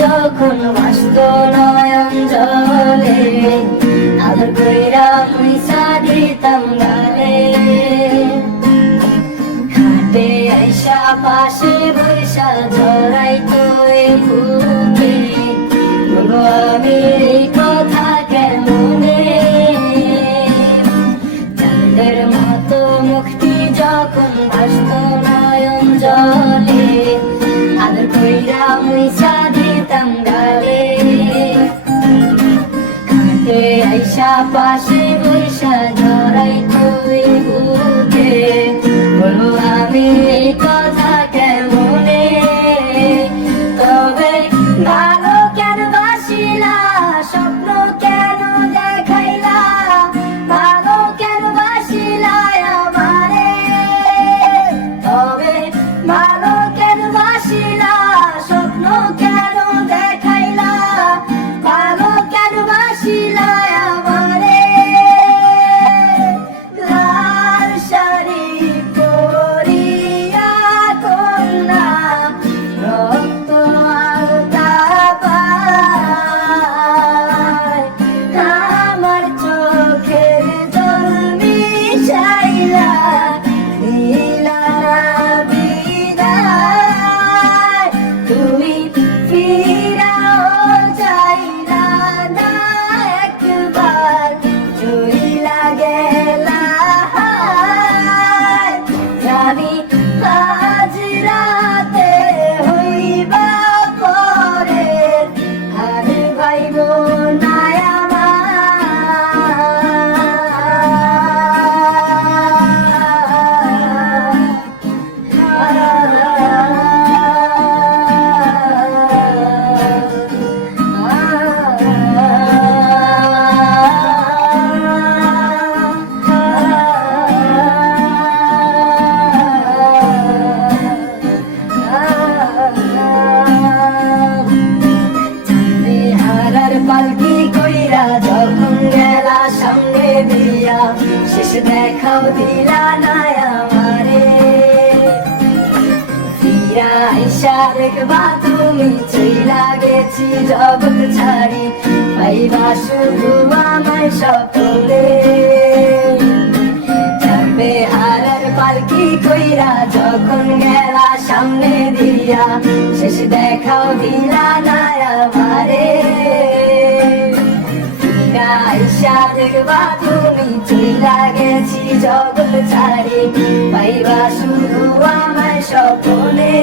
যখন ভাসত নয়ন জলে, আদর কইরা মুইসা দিতাম গালে। ঘাটে আইসা পাশে বৈশা জড়াইতো এই বুকে, বলবো আমি এই কথা কেমনে। চাঁদের মতো মুখটি যখন ভাসত নয়ন জলে, আদর কইরা মুইসা দিতাম গালে। ঘাটে আইসা পাশে বৈশা জড়াইতো এই বুকে, বলবো আমি এই কথা কেমনে। তবে ভালো কেন বাসিলা, স্বপ্ন কেন দেখাইলা, ভালো কেন বাসিলা আমারে। তবে ভালো কেন বাসিলা, স্বপ্ন কেন দেখাইলা, ভালো কেন বাসিলা আমারে। লাল শাড়ি পরিয়া কন্যা রক্ত আলতা পায়, আমার চোখের জল মিশাইলা দিলা না বিদায়। তুমি ফিরাও চাইলা না একবার, চইলা গেলা হায়। জানি আজ রাতে হইবা পরে, আর ভাইব না পালকি কইরা যখন গেলা সামনে দিয়া, শেষ দেখাও দিলা না আমারে। ফিরা আইসা দেখবা তুমি চইলা গেছি জগৎ ছাড়ি, পাইবা শুধু আমায় স্বপ্নে। যাবে হারার পালকি কইরা যখন গেলা সামনে দিয়া, শেষ দেখাও দিলা না আমারে। আইসা দেখবা তুমি চইলা গেছি জগৎ ছাড়ি, পাইবা শুধু আমায় স্বপ্নে।